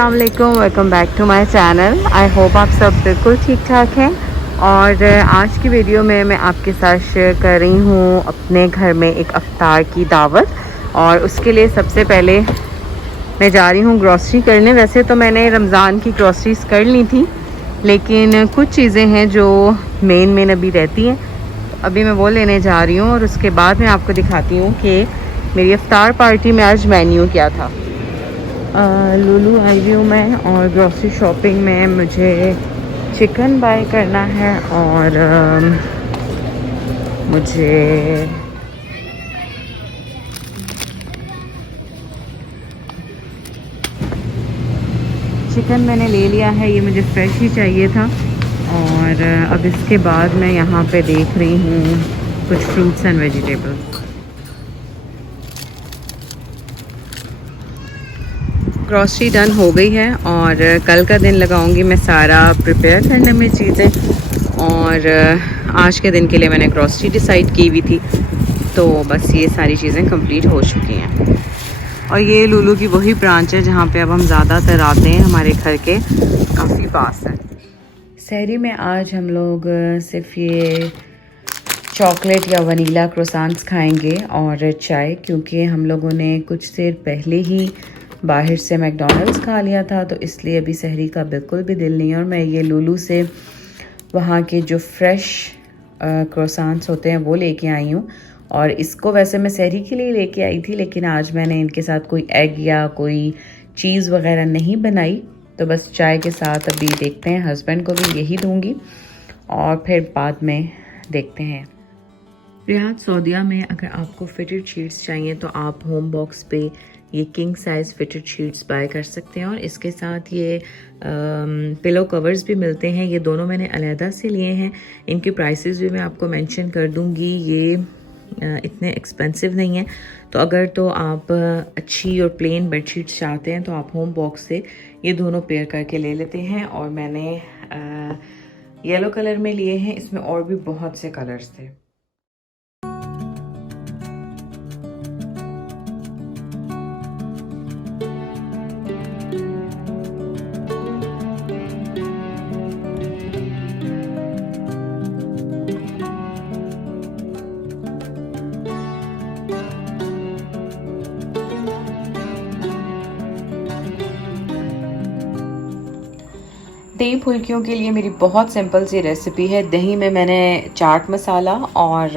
अस्सलाम वालेकुम, welcome back to my channel. I hope आप सब बिल्कुल ठीक ठाक हैं। और आज की वीडियो में मैं आपके साथ शेयर कर रही हूँ अपने घर में एक अफ्तार की दावत। और उसके लिए सबसे पहले मैं जा रही हूँ ग्रॉसरी करने। वैसे तो मैंने रमज़ान की ग्रॉसरीज कर ली थी, लेकिन कुछ चीज़ें हैं जो मेन अभी रहती हैं। अभी मैं वो लेने जा रही हूँ और उसके बाद मैं आपको दिखाती हूँ कि मेरी अफ्तार पार्टी में आज मेन्यू क्या था। लुलु हाईव्यू में और ग्रॉसरी शॉपिंग में मुझे चिकन बाय करना है और मुझे चिकन मैंने ले लिया है, ये मुझे फ्रेश ही चाहिए था। और अब इसके बाद मैं यहाँ पे देख रही हूँ कुछ fruits and vegetables. Grocery done हो गई है और कल का दिन लगाऊंगी मैं सारा प्रिपेयर करने में चीज़ें। और आज के दिन के लिए मैंने ग्रॉसरी डिसाइड की हुई थी, तो बस ये सारी चीज़ें कंप्लीट हो चुकी हैं। और ये लुलु की वही ब्रांच है जहाँ पे अब हम ज़्यादातर आते हैं, हमारे घर के काफ़ी पास है। सहरी में आज हम लोग सिर्फ ये चॉकलेट या वनीला क्रोसांट्स खाएंगे और चाय, क्योंकि हम लोगों ने कुछ देर पहले ही बाहर से मैकडॉनल्ड्स खा लिया था, तो इसलिए अभी सहरी का बिल्कुल भी दिल नहीं है। और मैं ये लुलु से वहाँ के जो फ्रेश क्रोसांट्स होते हैं वो लेके आई हूँ। और इसको वैसे मैं सहरी के लिए लेके आई थी, लेकिन आज मैंने इनके साथ कोई एग या कोई चीज़ वगैरह नहीं बनाई, तो बस चाय के साथ अभी देखते हैं। हस्बैंड को भी यही दूँगी और फिर बाद में देखते हैं। रियाद सऊदीया में अगर आपको फिटेड शीट्स चाहिए तो आप होम बॉक्स पे ये king size fitted sheets buy कर सकते हैं। और इसके साथ ये पिलो कवर्स भी मिलते हैं। ये दोनों मैंने अलहदा से लिए हैं। इनकी प्राइसेस भी मैं आपको मेंशन कर दूंगी। ये इतने एक्सपेंसिव नहीं है, तो अगर तो आप अच्छी और प्लेन बेडशीट्स चाहते हैं तो आप होम बॉक्स से ये दोनों पेयर करके ले लेते हैं। और मैंने येलो कलर में लिए हैं, इसमें और भी बहुत से कलर्स थे। दही फुल्कियों के लिए मेरी बहुत सिंपल सी रेसिपी है। दही में मैंने चाट मसाला और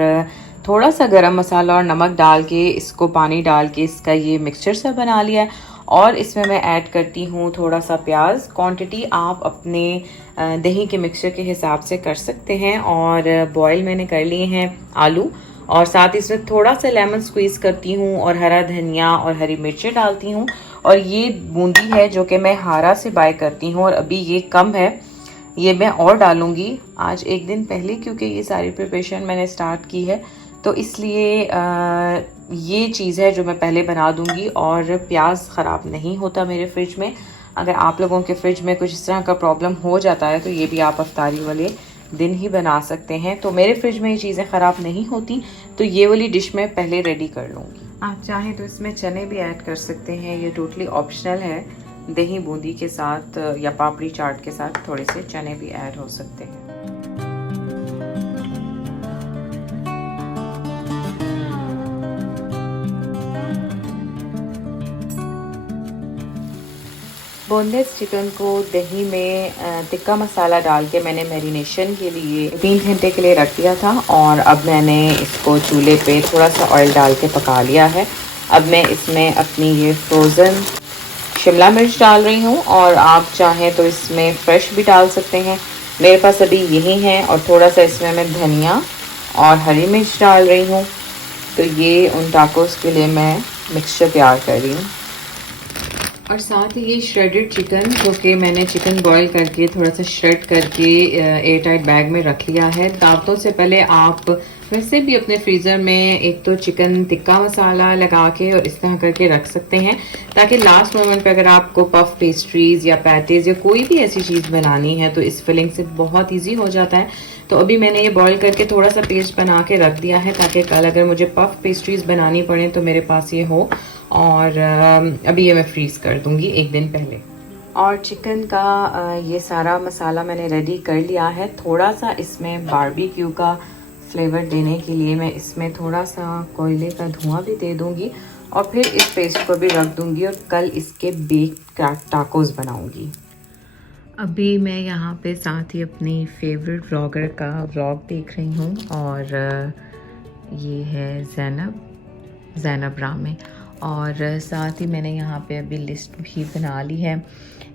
थोड़ा सा गरम मसाला और नमक डाल के, इसको पानी डाल के इसका ये मिक्सचर सा बना लिया है। और इसमें मैं ऐड करती हूँ थोड़ा सा प्याज। क्वांटिटी आप अपने दही के मिक्सचर के हिसाब से कर सकते हैं। और बॉयल मैंने कर लिए हैं आलू, और साथ ही इसमें थोड़ा सा लेमन स्क्वीज़ करती हूँ और हरा धनिया और हरी मिर्चें डालती हूँ। और ये बूंदी है जो कि मैं हारा से बाय करती हूँ, और अभी ये कम है, ये मैं और डालूँगी आज एक दिन पहले, क्योंकि ये सारी प्रिपरेशन मैंने स्टार्ट की है, तो इसलिए ये चीज़ है जो मैं पहले बना दूँगी। और प्याज ख़राब नहीं होता मेरे फ्रिज में। अगर आप लोगों के फ्रिज में कुछ इस तरह का प्रॉब्लम हो जाता है तो ये भी आप अफ्तारी वाले दिन ही बना सकते हैं। तो मेरे फ्रिज में ये चीज़ें ख़राब नहीं होती, तो ये वाली डिश मैं पहले रेडी कर लूँगी। आप चाहें तो इसमें चने भी ऐड कर सकते हैं, ये टोटली ऑप्शनल है। दही बूंदी के साथ या पापड़ी चाट के साथ थोड़े से चने भी ऐड हो सकते हैं। बोनलेस चिकन को दही में टिक्का मसाला डाल के मैंने मैरिनेशन के लिए 3 घंटे के लिए रख दिया था। और अब मैंने इसको चूल्हे पे थोड़ा सा ऑयल डाल के पका लिया है। अब मैं इसमें अपनी ये फ्रोज़न शिमला मिर्च डाल रही हूँ, और आप चाहें तो इसमें फ्रेश भी डाल सकते हैं। मेरे पास अभी यही है। और थोड़ा सा इसमें मैं धनिया और हरी मिर्च डाल रही हूँ। तो ये उन टाकोस के लिए मैं मिक्सचर तैयार कर रही हूँ। और साथ ही ये श्रेडेड चिकन, जो कि मैंने चिकन बॉईल करके थोड़ा सा श्रेड करके एयर टाइट बैग में रख लिया है। दावतों से पहले आप वैसे भी अपने फ्रीज़र में एक तो चिकन टिक्का मसाला लगा के और इस तरह करके रख सकते हैं, ताकि लास्ट मोमेंट पे अगर आपको पफ पेस्ट्रीज या पैटीज या कोई भी ऐसी चीज़ बनानी है तो इस फिलिंग से बहुत ईजी हो जाता है। तो अभी मैंने ये बॉईल करके थोड़ा सा पेस्ट बना के रख दिया है, ताकि कल अगर मुझे पफ पेस्ट्रीज बनानी पड़े तो मेरे पास ये हो। और अभी ये मैं फ्रीज़ कर दूंगी एक दिन पहले। और चिकन का ये सारा मसाला मैंने रेडी कर लिया है। थोड़ा सा इसमें बारबेक्यू का फ्लेवर देने के लिए मैं इसमें थोड़ा सा कोयले का धुआं भी दे दूंगी और फिर इस पेस्ट को भी रख दूंगी और कल इसके बेक टाकोस बनाऊंगी। अभी मैं यहाँ पे साथ ही अपनी फेवरेट व्लॉगर का व्लॉग देख रही हूँ और ये है ज़ैनब रामे और साथ ही मैंने यहाँ पे अभी लिस्ट भी बना ली है।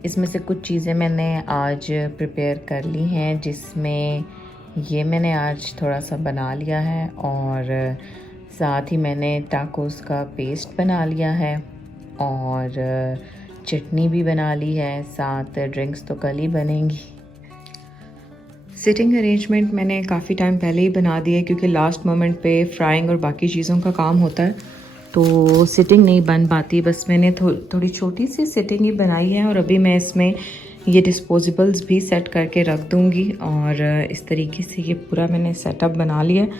इसमें से कुछ चीज़ें मैंने आज प्रिपेयर कर ली हैं, जिसमें ये मैंने आज थोड़ा सा बना लिया है और साथ ही मैंने टाकोस का पेस्ट बना लिया है और चटनी भी बना ली है। साथ ड्रिंक्स तो कल ही बनेंगी। सिटिंग अरेंजमेंट मैंने काफ़ी टाइम पहले ही बना दी है क्योंकि लास्ट मोमेंट पे फ्राइंग और बाकी चीज़ों का काम होता है तो सिटिंग नहीं बन पाती। बस मैंने थोड़ी छोटी सी सिटिंग ही बनाई है और अभी मैं इसमें ये डिस्पोजेबल्स भी सेट करके रख दूँगी और इस तरीके से ये पूरा मैंने सेटअप बना लिया है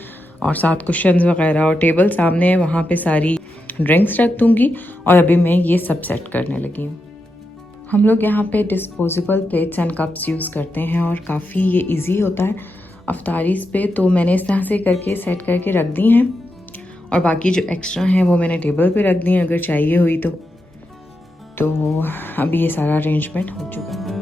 और साथ कुशन्स वगैरह और टेबल सामने है, वहाँ पे सारी ड्रिंक्स रख दूँगी और अभी मैं ये सब सेट करने लगी हूँ। हम लोग यहाँ पे disposable plates and cups use करते हैं और काफ़ी ये इजी होता है अफ्तारीज़ पे, तो मैंने इस तरह से करके सेट करके रख दी हैं और बाकी जो एक्स्ट्रा हैं वो मैंने टेबल पे रख दी हैं अगर चाहिए हुई तो अभी ये सारा अरेंजमेंट हो चुका है।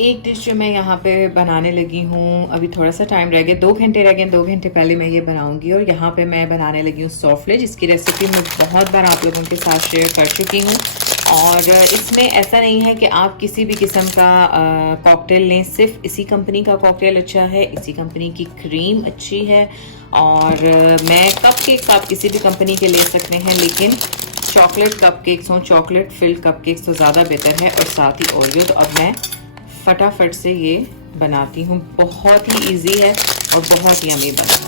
एक डिश जो मैं यहाँ पे बनाने लगी हूँ, अभी थोड़ा सा टाइम रह गया, 2 घंटे रह गए, 2 घंटे पहले मैं ये बनाऊँगी और यहाँ पे मैं बनाने लगी हूँ सॉफ्टले, जिसकी रेसिपी मैं बहुत बार आप लोगों के साथ शेयर कर चुकी हूँ। और इसमें ऐसा नहीं है कि आप किसी भी किस्म का कॉकटेल लें, सिर्फ इसी कंपनी का कॉकटेल अच्छा है, इसी कंपनी की क्रीम अच्छी है और मैं कपकेक्स आप किसी भी कंपनी के ले सकते हैं, लेकिन चॉकलेट कपकेक्स हों, चॉकलेट फिल्ड कपकेक्स तो ज़्यादा बेहतर है और साथ ही ओरियो। तो अब मैं फटाफट से ये बनाती हूँ, बहुत ही इजी है और बहुत ही यम्मी बनता है।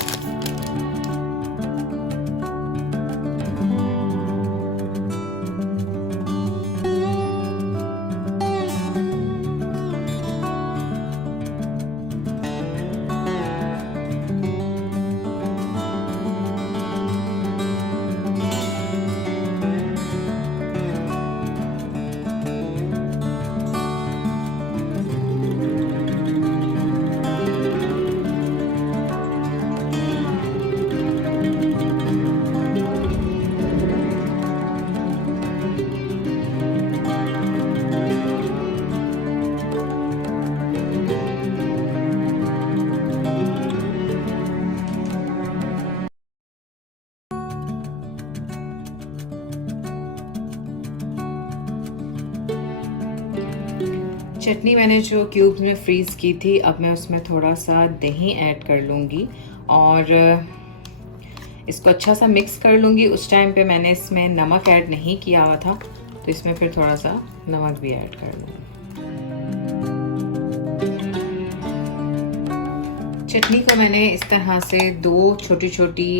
चटनी मैंने जो क्यूब्स में फ्रीज़ की थी, अब मैं उसमें थोड़ा सा दही ऐड कर लूँगी और इसको अच्छा सा मिक्स कर लूँगी। उस टाइम पे मैंने इसमें नमक ऐड नहीं किया हुआ था तो इसमें फिर थोड़ा सा नमक भी ऐड कर लूँगी। चटनी को मैंने इस तरह से 2 छोटी छोटी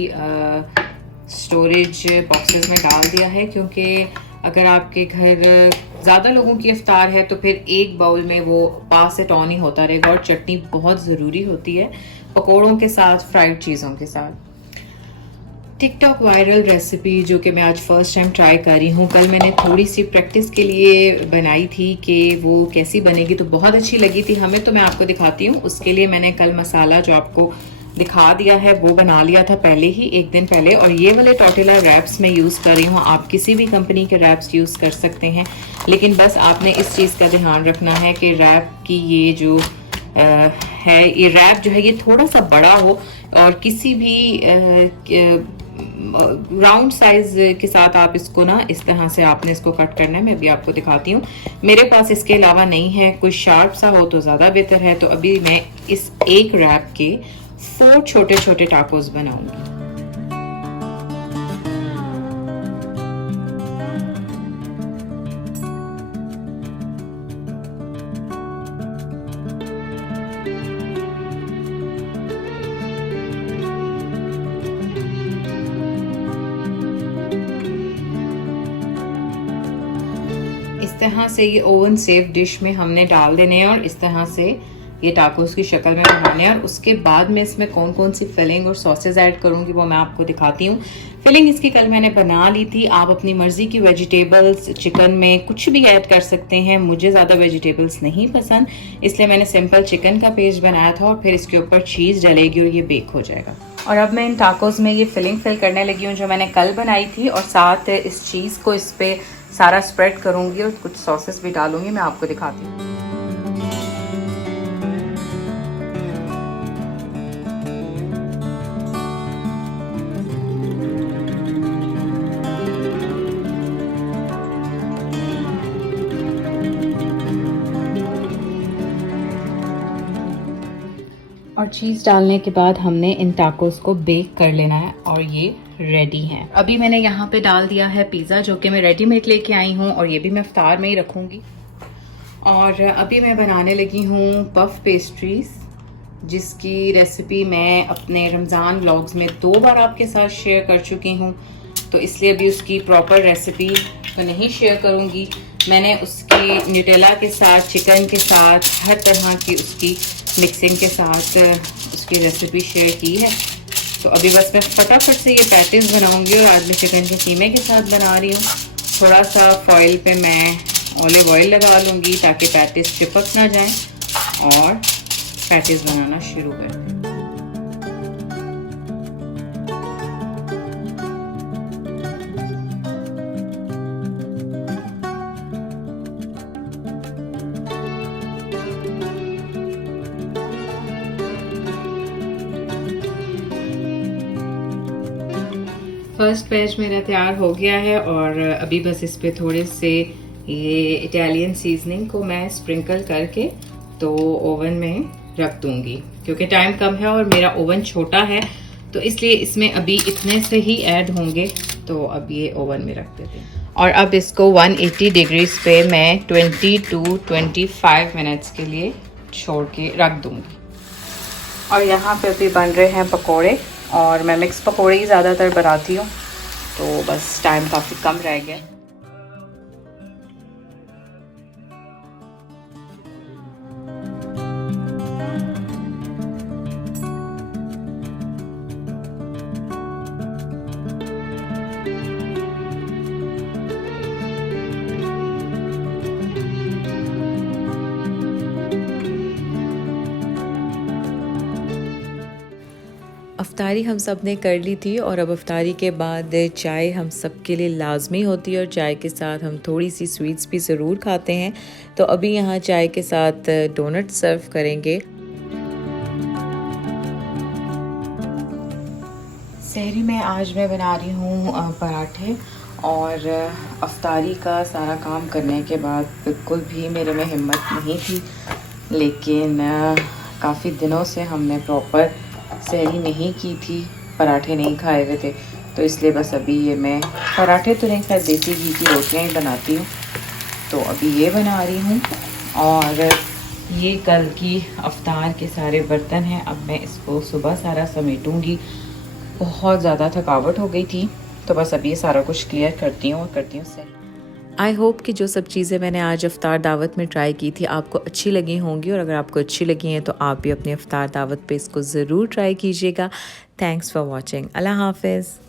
स्टोरेज बॉक्सेस में डाल दिया है, क्योंकि अगर आपके घर ज़्यादा लोगों की इफ्तार है तो फिर एक बाउल में वो पास से ऑन ही होता रहेगा और चटनी बहुत ज़रूरी होती है पकोड़ों के साथ, फ्राइड चीज़ों के साथ। टिकटॉक वायरल रेसिपी जो कि मैं आज फर्स्ट टाइम ट्राई कर रही हूँ, कल मैंने थोड़ी सी प्रैक्टिस के लिए बनाई थी कि वो कैसी बनेगी, तो बहुत अच्छी लगी थी हमें, तो मैं आपको दिखाती हूँ। उसके लिए मैंने कल मसाला जो आपको दिखा दिया है वो बना लिया था पहले ही, एक दिन पहले, और ये वाले टॉर्टिला रैप्स मैं यूज़ कर रही हूँ। आप किसी भी कंपनी के रैप्स यूज़ कर सकते हैं, लेकिन बस आपने इस चीज़ का ध्यान रखना है कि रैप की ये जो है, ये रैप जो है ये थोड़ा सा बड़ा हो और किसी भी राउंड साइज के साथ आप इसको ना इस तरह से आपने इसको कट करना है। मैं अभी आपको दिखाती हूँ, मेरे पास इसके अलावा नहीं है, कोई शार्प सा हो तो ज़्यादा बेहतर है। तो अभी मैं इस एक रैप के 4 छोटे छोटे टाकोस बनाऊंगी। इस तरह से ये ओवन सेफ डिश में हमने डाल देने हैं और इस तरह से ये टाकोस की शक्ल में बनाने हैं। और उसके बाद मैं इसमें कौन कौन सी फिलिंग और सॉसेज ऐड करूँगी वो मैं आपको दिखाती हूँ। फिलिंग इसकी कल मैंने बना ली थी। आप अपनी मर्ज़ी की वेजिटेबल्स चिकन में कुछ भी ऐड कर सकते हैं। मुझे ज़्यादा वेजिटेबल्स नहीं पसंद, इसलिए मैंने सिंपल चिकन का पेस्ट बनाया था और फिर इसके ऊपर चीज़ डलेगी और ये बेक हो जाएगा। और अब मैं इन टाकोस में ये फिलिंग फिल करने लगी हूँ जो मैंने कल बनाई थी, और साथ इस चीज़ को इस पर सारा स्प्रेड करूँगी और कुछ सॉसेस भी डालूँगी। मैं आपको दिखाती हूँ। और चीज़ डालने के बाद हमने इन टाकोस को बेक कर लेना है और ये रेडी हैं। अभी मैंने यहाँ पे डाल दिया है पिज़्ज़ा जो कि मैं रेडीमेड लेके आई हूँ, और ये भी मैं इफ्तार में ही रखूँगी। और अभी मैं बनाने लगी हूँ पफ पेस्ट्रीज़, जिसकी रेसिपी मैं अपने रमज़ान व्लॉग्स में 2 बार आपके साथ शेयर कर चुकी हूँ, तो इसलिए अभी उसकी प्रॉपर रेसिपी तो नहीं शेयर करूँगी। मैंने उसकी न्यूटेला के साथ, चिकन के साथ, हर तरह की उसकी मिक्सिंग के साथ उसकी रेसिपी शेयर की है। तो अभी बस मैं फटाफट से ये पैटीज बनाऊंगी, और आज मैं चिकन के कीमे के साथ बना रही हूँ। थोड़ा सा फॉइल पे मैं ऑलिव ऑयल लगा लूँगी ताकि पैटीज चिपक ना जाएं, और पैटीज बनाना शुरू कर दें। फर्स्ट बैच मेरा तैयार हो गया है, और अभी बस इस पे थोड़े से ये इटालियन सीजनिंग को मैं स्प्रिंकल करके तो ओवन में रख दूंगी, क्योंकि टाइम कम है और मेरा ओवन छोटा है, तो इसलिए इसमें अभी इतने से ही ऐड होंगे। तो अब ये ओवन में रख देते हैं, और अब इसको 180 डिग्रीज पे मैं 20 to 25 मिनट्स के लिए छोड़ के रख दूंगी। और यहाँ पे अभी बन रहे हैं पकोड़े, और मैं मिक्स पकोड़े ही ज़्यादातर बनाती हूँ, तो बस टाइम काफ़ी कम रह गया। अफ्तारी हम सब ने कर ली थी, और अब अफ्तारी के बाद चाय हम सब के लिए लाजमी होती है, और चाय के साथ हम थोड़ी सी स्वीट्स भी ज़रूर खाते हैं। तो अभी यहाँ चाय के साथ डोनट सर्व करेंगे। सहरी में आज मैं बना रही हूँ पराठे, और अफ्तारी का सारा काम करने के बाद बिल्कुल भी मेरे में हिम्मत नहीं थी, लेकिन काफ़ी दिनों से हमने प्रॉपर सहरी नहीं की थी, पराठे नहीं खाए हुए थे, तो इसलिए बस अभी ये मैं पराठे तो नहीं, खैर देसी घी की रोटियाँ ही बनाती हूँ, तो अभी ये बना रही हूँ। और ये कल की अफ्तार के सारे बर्तन हैं, अब मैं इसको सुबह सारा समेटूँगी। बहुत ज़्यादा थकावट हो गई थी, तो बस अभी ये सारा कुछ क्लियर करती हूँ और करती हूँ सहरी। आई होप कि जो सब चीज़ें मैंने आज अफ्तार दावत में ट्राई की थी आपको अच्छी लगी होंगी, और अगर आपको अच्छी लगी हैं तो आप भी अपनी अफ्तार दावत पे इसको ज़रूर ट्राई कीजिएगा। Thanks for watching. अल्लाह हाफिज़।